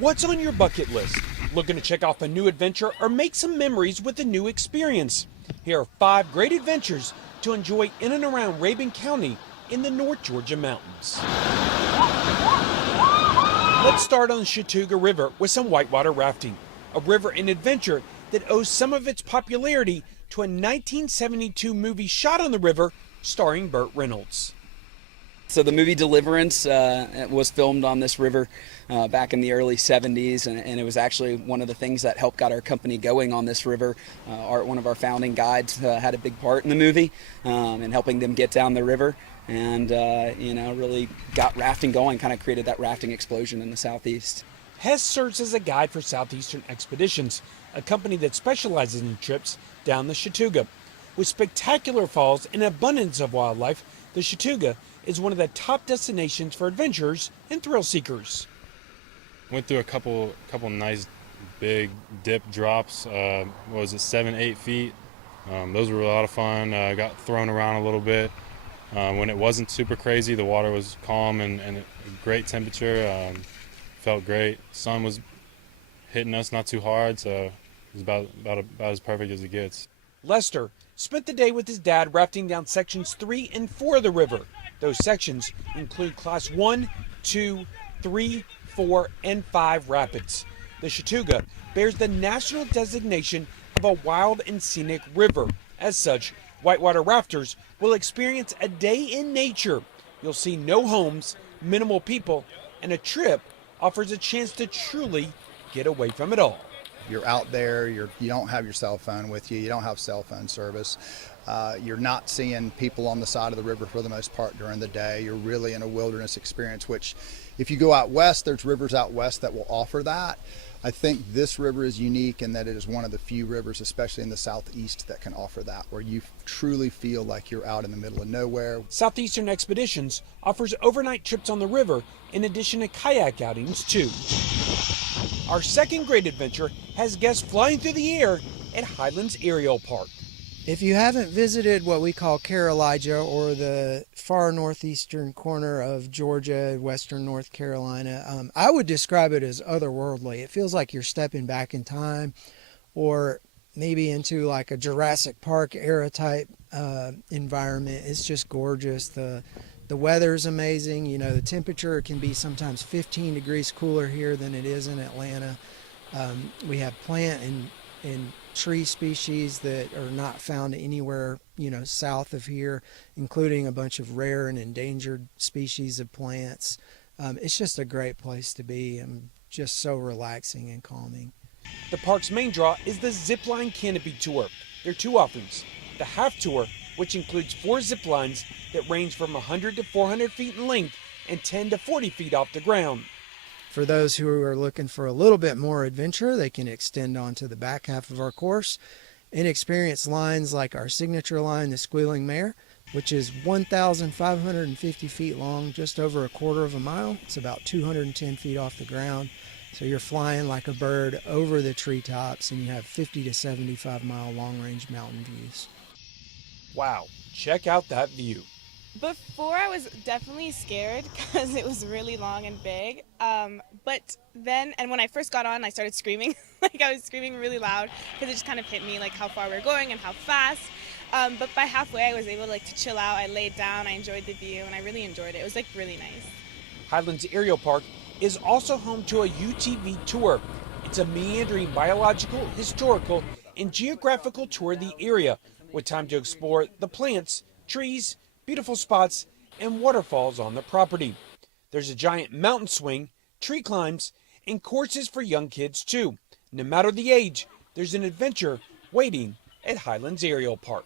What's on your bucket list? Looking to check off a new adventure or make some memories with a new experience? Here are 5 great adventures to enjoy in and around Rabun County in the North Georgia mountains. Let's start on the Chattooga River with some whitewater rafting, a river and adventure that owes some of its popularity to a 1972 movie shot on the river starring Burt Reynolds. So the movie Deliverance was filmed on this river back in the early 70s, and it was actually one of the things that helped got our company going on this river. One of our founding guides had a big part in the movie in helping them get down the river, and really got rafting going, kind of created that rafting explosion in the Southeast. Hess serves as a guide for Southeastern Expeditions, a company that specializes in trips down the Chattooga. With spectacular falls and an abundance of wildlife, the Chattooga is one of the top destinations for adventurers and thrill seekers. Went through a couple nice big dip drops. 7-8 feet? Those were a lot of fun. Got thrown around a little bit. When it wasn't super crazy, the water was calm and a great temperature. Felt great. Sun was hitting us not too hard, so it was about as perfect as it gets. Lester spent the day with his dad rafting down sections 3 and 4 of the river. Those sections include class 1, 2, 3, 4, and 5 rapids. The Chattooga bears the national designation of a wild and scenic river. As such, whitewater rafters will experience a day in nature. You'll see no homes, minimal people, and a trip offers a chance to truly get away from it all. You're out there, you don't have your cell phone with you, you don't have cell phone service. You're not seeing people on the side of the river for the most part during the day. You're really in a wilderness experience, which if you go out west, there's rivers out west that will offer that. I think this river is unique in that it is one of the few rivers, especially in the southeast, that can offer that, where you truly feel like you're out in the middle of nowhere. Southeastern Expeditions offers overnight trips on the river in addition to kayak outings too. Our second great adventure has guests flying through the air at Highlands Aerial Park. If you haven't visited what we call Carolina, or the far northeastern corner of Georgia, western North Carolina, I would describe it as otherworldly. It feels like you're stepping back in time, or maybe into like a Jurassic Park era type environment. It's just gorgeous. The weather's amazing. You know, the temperature can be sometimes 15 degrees cooler here than it is in Atlanta. We have plant and tree species that are not found anywhere, south of here, including a bunch of rare and endangered species of plants. It's just a great place to be, and just so relaxing and calming. The park's main draw is the Zipline Canopy Tour. There are 2 offerings. The half tour, which includes 4 zip lines that range from 100 to 400 feet in length and 10 to 40 feet off the ground. For those who are looking for a little bit more adventure, they can extend onto the back half of our course and experience lines like our signature line, the Squealing Mare, which is 1,550 feet long, just over a quarter of a mile. It's about 210 feet off the ground. So you're flying like a bird over the treetops, and you have 50 to 75 mile long-range mountain views. Wow, check out that view. Before, I was definitely scared because it was really long and big, but then, and when I first got on, I started screaming. I was screaming really loud because it just kind of hit me, how far we were going and how fast. But by halfway, I was able to chill out. I laid down, I enjoyed the view, and I really enjoyed it. It was really nice. Highlands Aerial Park is also home to a UTV tour. It's a meandering biological, historical, and geographical tour of the area with time to explore the plants, trees, beautiful spots, and waterfalls on the property. There's a giant mountain swing, tree climbs, and courses for young kids too. No matter the age, there's an adventure waiting at Highlands Aerial Park.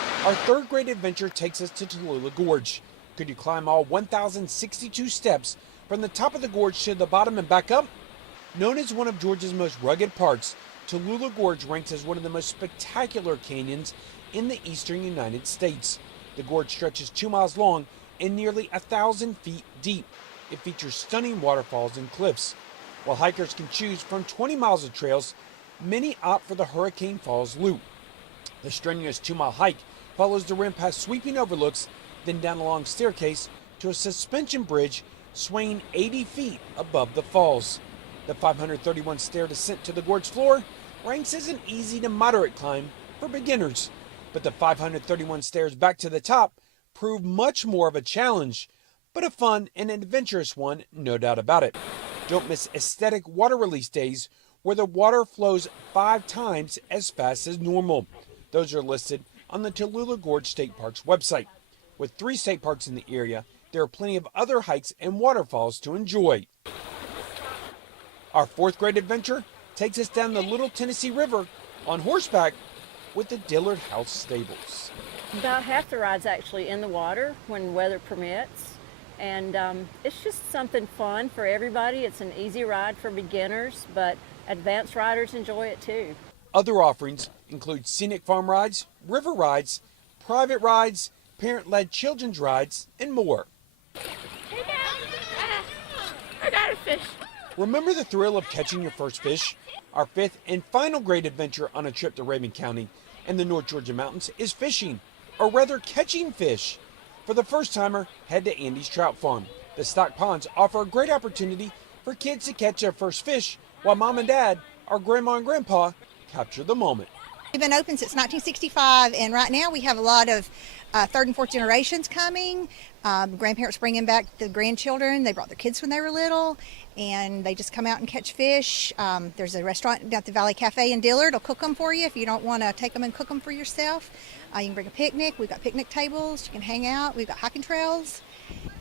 Our third great adventure takes us to Tallulah Gorge. Could you climb all 1,062 steps from the top of the gorge to the bottom and back up? Known as one of Georgia's most rugged parks, Tallulah Gorge ranks as one of the most spectacular canyons in the eastern United States. The gorge stretches 2 miles long and nearly 1,000 feet deep. It features stunning waterfalls and cliffs. While hikers can choose from 20 miles of trails, many opt for the Hurricane Falls loop. The strenuous 2-mile hike follows the rim past sweeping overlooks, then down a long staircase to a suspension bridge swaying 80 feet above the falls. The 531 stair descent to the gorge floor ranks as an easy to moderate climb for beginners, but the 531 stairs back to the top prove much more of a challenge, but a fun and adventurous one, no doubt about it. Don't miss aesthetic water release days where the water flows 5 times as fast as normal. Those are listed on the Tallulah Gorge State Park's website. With 3 state parks in the area, there are plenty of other hikes and waterfalls to enjoy. Our 4th grade adventure takes us down the Little Tennessee River on horseback with the Dillard House Stables. About half the ride's actually in the water when weather permits, and it's just something fun for everybody. It's an easy ride for beginners, but advanced riders enjoy it too. Other offerings include scenic farm rides, river rides, private rides, parent-led children's rides, and more. I got a fish. Remember the thrill of catching your first fish? Our 5th and final great adventure on a trip to Raven County and the North Georgia mountains is fishing, or rather catching fish. For the first timer, head to Andy's Trout Farm. The stock ponds offer a great opportunity for kids to catch their first fish while mom and dad, or grandma and grandpa, capture the moment. We've been open since 1965, and right now we have a lot of 3rd and 4th generations coming. Grandparents bringing back the grandchildren. They brought their kids when they were little, and they just come out and catch fish. There's a restaurant at the Valley Cafe in Dillard. They'll cook them for you if you don't want to take them and cook them for yourself. You can bring a picnic. We've got picnic tables. You can hang out. We've got hiking trails,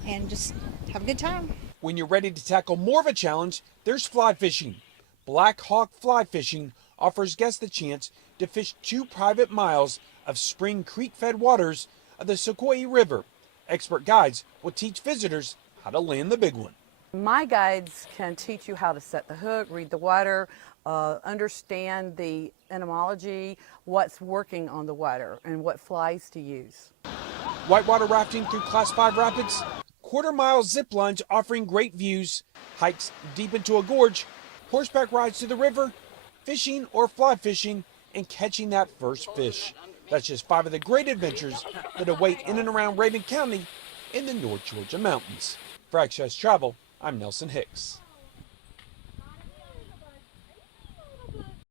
and just have a good time. When you're ready to tackle more of a challenge, there's fly fishing. Black Hawk Fly Fishing offers guests the chance to fish 2 private miles of spring creek-fed waters of the Sequoia River. Expert guides will teach visitors how to land the big one. My guides can teach you how to set the hook, read the water, understand the entomology, what's working on the water, and what flies to use. Whitewater rafting through Class 5 rapids, quarter-mile zip lines offering great views, hikes deep into a gorge, horseback rides to the river, fishing or fly fishing, and catching that first fish. That's just 5 of the great adventures that await in and around Raven County in the North Georgia mountains. For Access Travel, I'm Nelson Hicks.